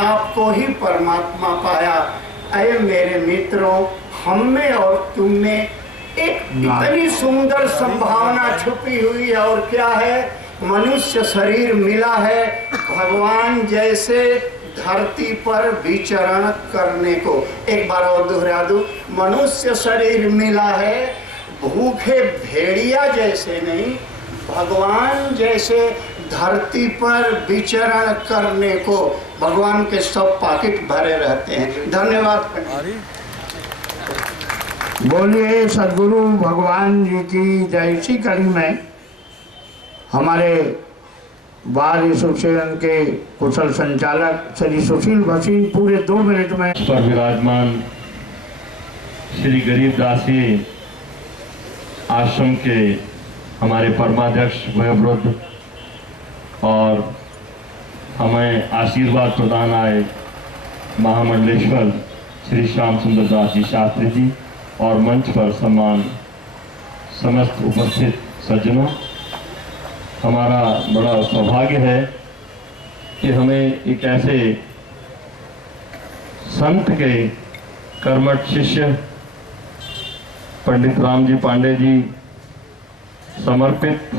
आप को ही परमात्मा पाया। अरे मेरे मित्रों, हम में और तुम में एक इतनी सुंदर संभावना छुपी हुई है। और क्या है? मनुष्य शरीर मिला है भगवान जैसे धरती पर विचरण करने को। एक बार और दोहरा दूं, मनुष्य शरीर मिला है भूखे भेड़िया जैसे नहीं, भगवान जैसे धरती पर विचरण करने को। भगवान के सब पाकिट भरे रहते हैं। धन्यवाद। बोलिए सद्गुरु भगवान जी की जय। इसी कड़ी में हमारे बाल एसोसिएशन के कुशल संचालक श्री सुशील भसीन पूरे 2 मिनट में पर विराजमान श्री गरीबदास जी आश्रम के हमारे परमाध्यक्ष वयोवृद्ध और हमें आशीर्वाद प्रदान आए महामंडलेश्वर श्री श्याम सुंदर दास जी शास्त्री जी और मंच पर सम्मान समस्त उपस्थित सज्जनों, हमारा बड़ा सौभाग्य है कि हमें एक ऐसे संत के कर्मठ शिष्य पंडित राम जी पांडे जी समर्पित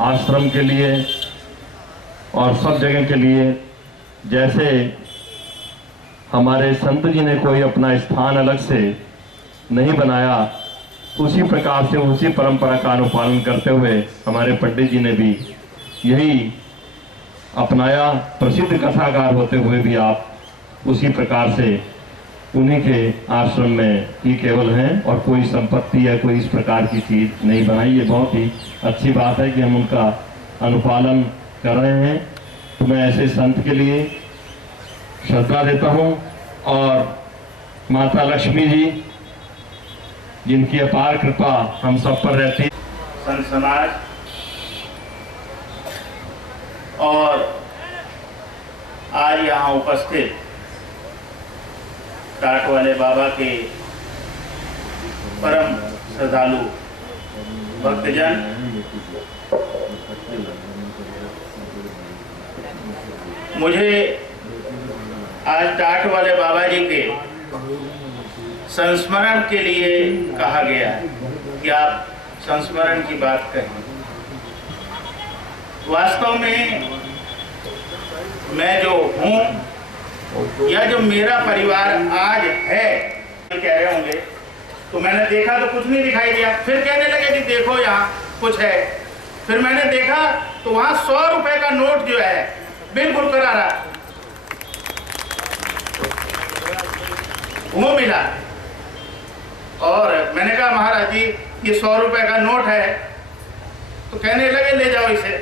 आश्रम के लिए और सब जगह के लिए, जैसे हमारे संत जी ने कोई अपना स्थान अलग से नहीं बनाया, उसी प्रकार से उसी परंपरा का अनुपालन करते हुए हमारे पंडित जी ने भी यही अपनाया। प्रसिद्ध कथाकार होते हुए भी आप उसी प्रकार से उन्हीं के आश्रम में ही केवल हैं और कोई संपत्ति या कोई इस प्रकार की चीज़ नहीं बनाई। ये बहुत ही अच्छी बात है कि हम उनका अनुपालन कर रहे हैं। तो मैं ऐसे संत के लिए श्रद्धा देता हूँ और माता लक्ष्मी जी जिनकी अपार कृपा हम सब पर रहती है, संत समाज और आज यहाँ उपस्थित टाट वाले बाबा के परम श्रद्धालु भक्तजन, मुझे आज टाट वाले बाबा जी के संस्मरण के लिए कहा गया है कि आप संस्मरण की बात करें। वास्तव में मैं जो हूँ या जो मेरा परिवार आज है, कह रहे होंगे तो मैंने देखा तो कुछ नहीं दिखाई दिया, फिर कहने लगे कि देखो यहाँ कुछ है। फिर मैंने देखा तो वहाँ 100 रुपए का नोट जो है बिल्कुल करारा वो मिला। और मैंने कहा महाराज जी ये 100 रुपए का नोट है, तो कहने लगे ले जाओ इसे।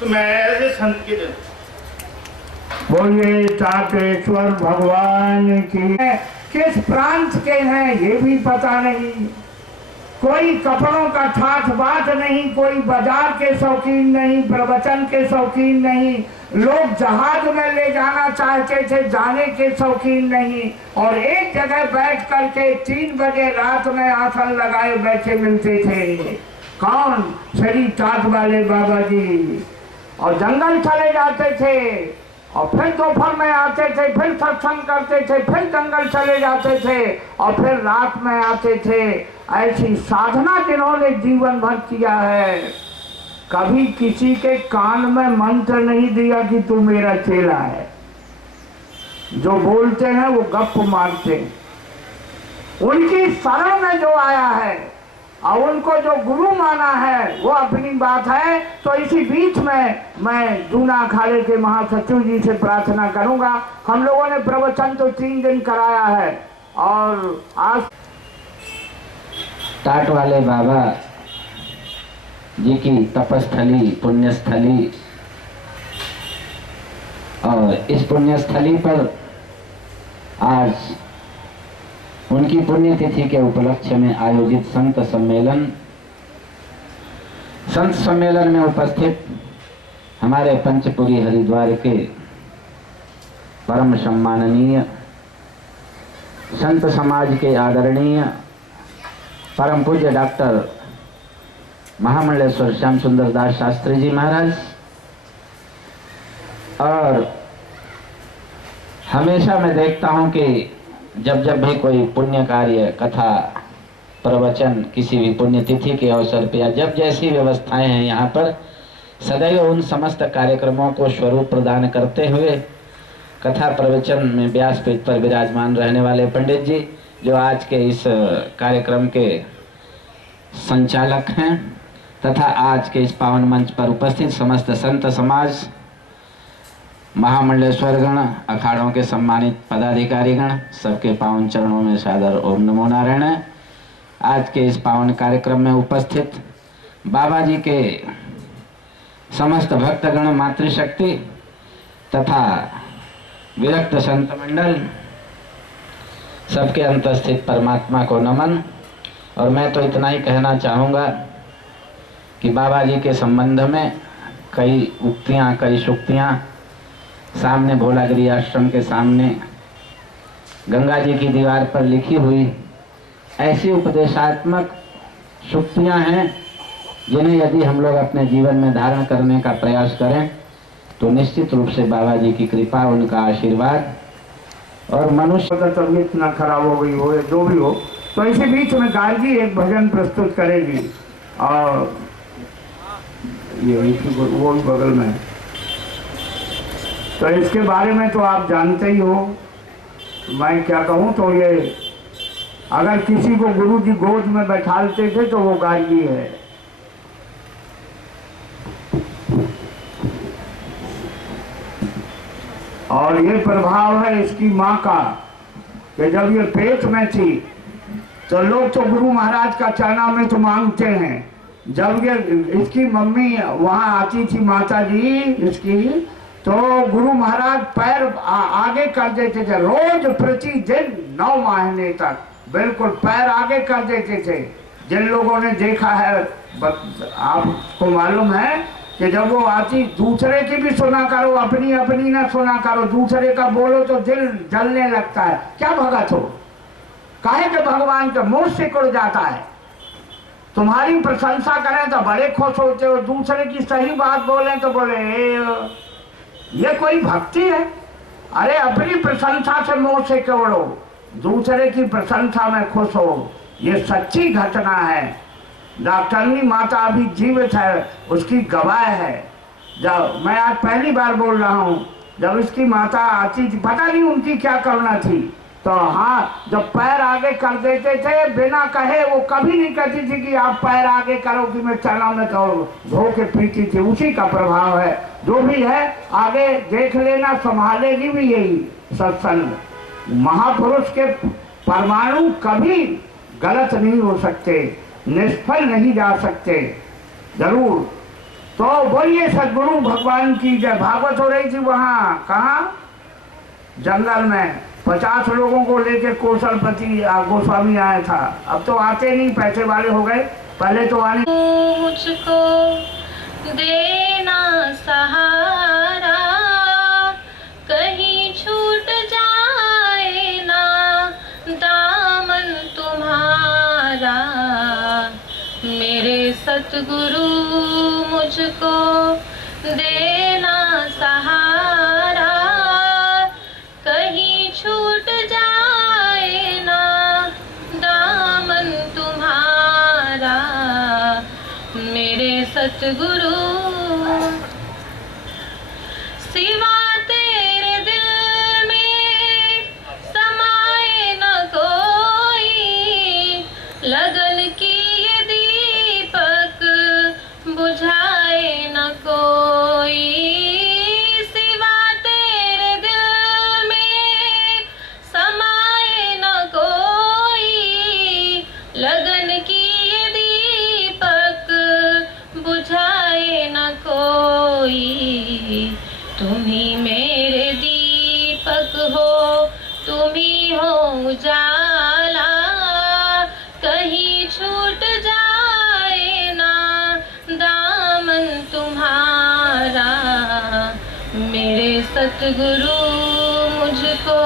तो मैं ऐसे संत की बोलिए टाटेश्वर भगवान की। किस प्रांत के हैं ये भी पता नहीं, कोई कपड़ों का ठाठ बाट नहीं, कोई बाजार के शौकीन नहीं, प्रवचन के शौकीन नहीं, लोग जहाज में ले जाना चाहते थे, जाने के शौकीन नहीं, और एक जगह बैठ करके 3 बजे रात में आसन लगाए बैठे मिलते थे। कौन? श्री टाट वाले बाबा जी। और जंगल चले जाते थे और फिर दोपहर में आते थे, फिर सत्संग करते थे, फिर जंगल चले जाते थे और फिर रात में आते थे। ऐसी साधना जिन्होंने जीवन भर किया है, कभी किसी के कान में मंत्र नहीं दिया कि तू मेरा चेला है। जो बोलते हैं वो गप मारते हैं। उनकी शरण में जो आया है और उनको जो गुरु माना है वो अपनी बात है। तो इसी बीच में मैं दूना अखाड़े के महासचिव जी से प्रार्थना करूंगा। हम लोगों ने प्रवचन तो 3 दिन कराया है और आज टाट वाले बाबा जी की तपस्थली, पुण्यस्थली, और इस पुण्यस्थली पर आज उनकी पुण्यतिथि के उपलक्ष्य में आयोजित संत सम्मेलन में उपस्थित हमारे पंचपुरी हरिद्वार के परम सम्माननीय संत समाज के आदरणीय परम पूज्य डॉक्टर महामंडलेश्वर श्याम सुंदर दास शास्त्री जी महाराज और हमेशा मैं देखता हूं कि जब जब भी कोई पुण्य कार्य, कथा, प्रवचन, किसी भी पुण्यतिथि के अवसर पर या जब जैसी व्यवस्थाएं हैं यहाँ पर, सदैव उन समस्त कार्यक्रमों को स्वरूप प्रदान करते हुए कथा प्रवचन में व्यासपीठ पर विराजमान रहने वाले पंडित जी, जो आज के इस कार्यक्रम के संचालक हैं, तथा आज के इस पावन मंच पर उपस्थित समस्त संत समाज, महामंडलेश्वरगण, अखाड़ों के सम्मानित पदाधिकारीगण, सबके पावन चरणों में सादर ओम नमो नारायण। आज के इस पावन कार्यक्रम में उपस्थित बाबा जी के समस्त भक्तगण, मातृशक्ति तथा विरक्त संत मंडल, सबके अंतस्थित परमात्मा को नमन। और मैं तो इतना ही कहना चाहूँगा कि बाबा जी के संबंध में कई उक्तियाँ, कई सूक्तियाँ सामने भोलागिरी आश्रम के सामने गंगा जी की दीवार पर लिखी हुई ऐसी उपदेशात्मक सूक्तियाँ हैं जिन्हें यदि हम लोग अपने जीवन में धारण करने का प्रयास करें तो निश्चित रूप से बाबा जी की कृपा, उनका आशीर्वाद और मनुष्य का तबीयत ना खराब हो गई हो या जो भी हो, तो इसी बीच में गार्गी एक भजन प्रस्तुत करेगी और ये वो भी बगल में। तो इसके बारे में तो आप जानते ही हो, मैं क्या कहूँ। तो ये अगर किसी को गुरु जी गोद में बैठालते थे तो वो गार्गी है। और ये प्रभाव है इसकी माँ का कि जब ये पेट में थी तो लोग तो गुरु महाराज का चरणामृत तो मांगते हैं। जब ये इसकी मम्मी वहाँ आती थी, माता जी इसकी, तो गुरु महाराज पैर आगे कर देते थे, रोज प्रतिदिन 9 महीने तक बिल्कुल पैर आगे कर देते थे। जिन लोगों ने देखा है, आपको मालूम है कि जब वो आती, दूसरे की भी सुना करो, अपनी अपनी ना सुना करो, दूसरे का बोलो तो दिल जलने लगता है। क्या भगत हो, काहे के भगवान के मुंह सिकुड़ जाता है। तुम्हारी प्रशंसा करें तो बड़े खुश होते हो, दूसरे की सही बात बोलें तो बोले ये कोई भक्ति है। अरे अपनी प्रशंसा से मुंह से सिकोड़ो, दूसरे की प्रशंसा में खुश हो। ये सच्ची घटना है। डॉक्टरनी माता अभी जीवित है, उसकी गवाह है। जब मैं आज पहली बार बोल रहा हूँ, जब इसकी माता आती थी, पता नहीं उनकी क्या करना थी, तो हाँ जब पैर आगे कर देते थे बिना कहे, वो कभी नहीं कहती थी कि आप पैर आगे करो कि मैं चरणों में धो के पीती थी। उसी का प्रभाव है। जो भी है आगे देख लेना, संभालेगी भी यही सत्संग। महापुरुष के परमाणु कभी गलत नहीं हो सकते, निष्फल नहीं जा सकते, जरूर। तो बोलिए सदगुरु भगवान की जय। भागवत हो रही थी वहाँ, कहाँ, जंगल में 50 लोगों को लेके कौशलपति गोस्वामी आया था। अब तो आते नहीं, पैसे वाले हो गए, पहले तो आने। मुझको देना सहारा, कहीं छूट जाए ना दामन तुम्हारा। मेरे सतगुरु मुझको देना सहारा, कहीं छूट जाए ना दामन तुम्हारा। मेरे सतगुरु सिवा तेरे दिल में समाए न कोई, लगन की ये दीपक बुझाए न कोई। सिवा तेरे दिल में समाए न कोई, लगन की ये दीपक बुझाए न कोई। तुम ही मेरे दीपक हो, तुम ही हो उजाला, कहीं छूट जाए ना दामन तुम्हारा। मेरे सतगुरु मुझको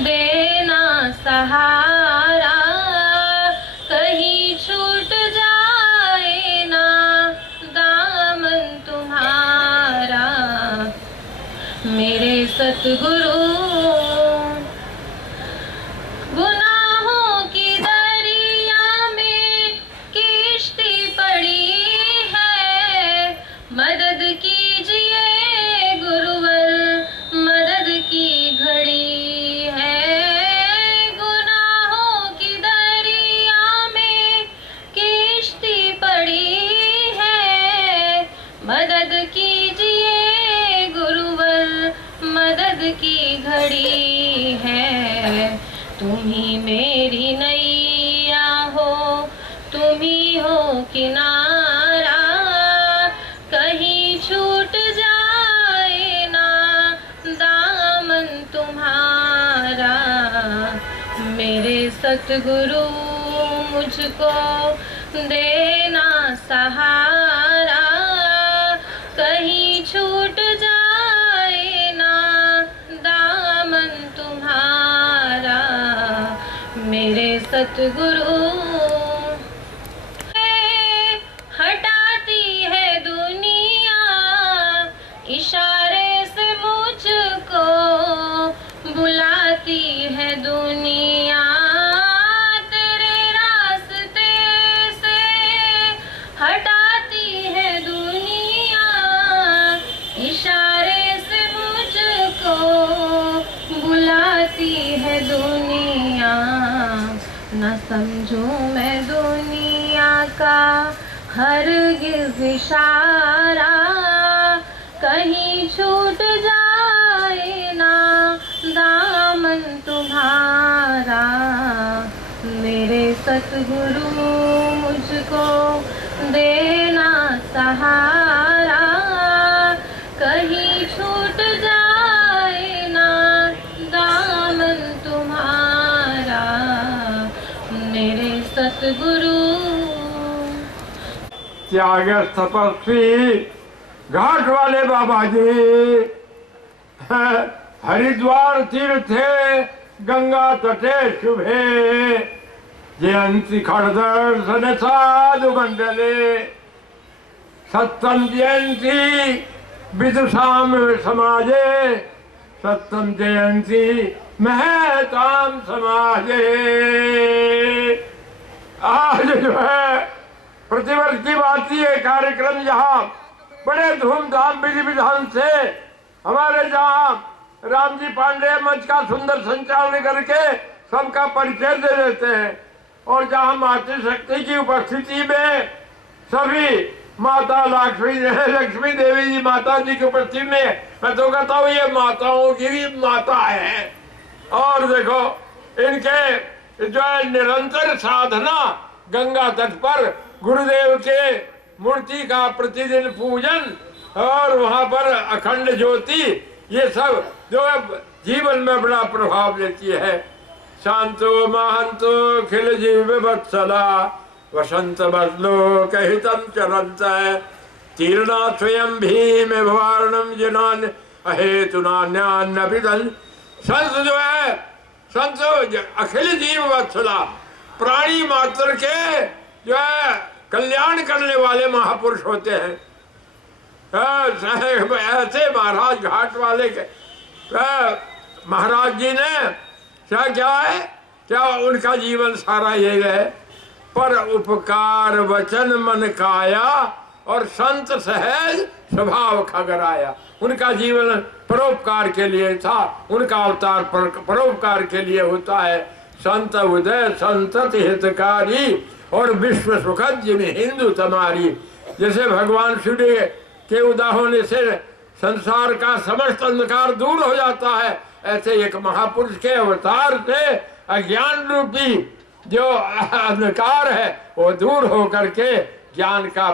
देना सहारा, कहीं छूट जाए ना दामन तुम्हारा। मेरे सतगुरु विपद की घड़ी है, तुम ही मेरी नैया हो, तुम ही हो किनारा, कहीं छूट जाए ना दामन तुम्हारा। मेरे सतगुरु मुझको देना सहारा, कहीं छूट जाए ना दामन तुम्हारा। मेरे सतगुरु हटाती है दुनिया, इशारे से मुझको बुलाती है दुनिया। तेरे रास्ते से हटाती है दुनिया, इशारे से मुझको बुलाती है दुनिया। न समझूं मैं दुनिया का हरगिज़ इशारा, कहीं छूट जाए ना दामन तुम्हारा। मेरे सतगुरु मुझको देना सहारा, कहीं छूट जाए ना दामन तुम्हारा। मेरे सतगुरु त्याग तपस्वी घाट वाले बाबा जी, हरिद्वार तीर्थे गंगा तटे शुभे, जयंती खड़दर्शन साधु मंडले, सत्यम जयंती विदुषाम समाजे, सत्यम जयंती महताम समाजे। आज जो है प्रतिवर्ष की बात ये कार्यक्रम यहाँ बड़े धूमधाम विधि विधान से हमारे जहाँ राम जी पांडे मंच का सुंदर संचालन करके सबका परिचय दे देते हैं, और जहाँ मातृशक्ति की उपस्थिति में सभी माता लक्ष्मी देवी जी माता जी की उपस्थिति में, मैं तो कहता हूँ ये माताओं की भी माता है। और देखो इनके जो है निरंतर साधना, गंगा तट पर गुरुदेव के मूर्ति का प्रतिदिन पूजन और वहाँ पर अखंड ज्योति, ये सब जो है जीवन में बड़ा प्रभाव देती है। शांतो महंतो खिल जीव वत्सला, वसंत बदलो कहितम चरंत, तीर्णा स्वयं भीम वारणम जिनान अहेतु नान्यान्नभिदन। संत जो है, संत अखिल जीव वत्सला, प्राणी मात्र के जो है कल्याण करने वाले महापुरुष होते हैं। ऐसे महाराज घाट वाले के महाराज जी ने क्या है, क्या उनका जीवन सारा यही है, पर उपकार वचन मन काया और संत सहज स्वभाव खगराया। उनका जीवन परोपकार के लिए था, उनका अवतार परोपकार के लिए होता है। संत उदय संतत हितकारी और विश्व सुखद जिन्हें हिंदू तमारी। जैसे भगवान सूर्य के उदय होने से संसार का समस्त अंधकार दूर हो जाता है, ऐसे एक महापुरुष के अवतार से अज्ञान रूपी जो अंधकार है वो दूर होकर के ज्ञान का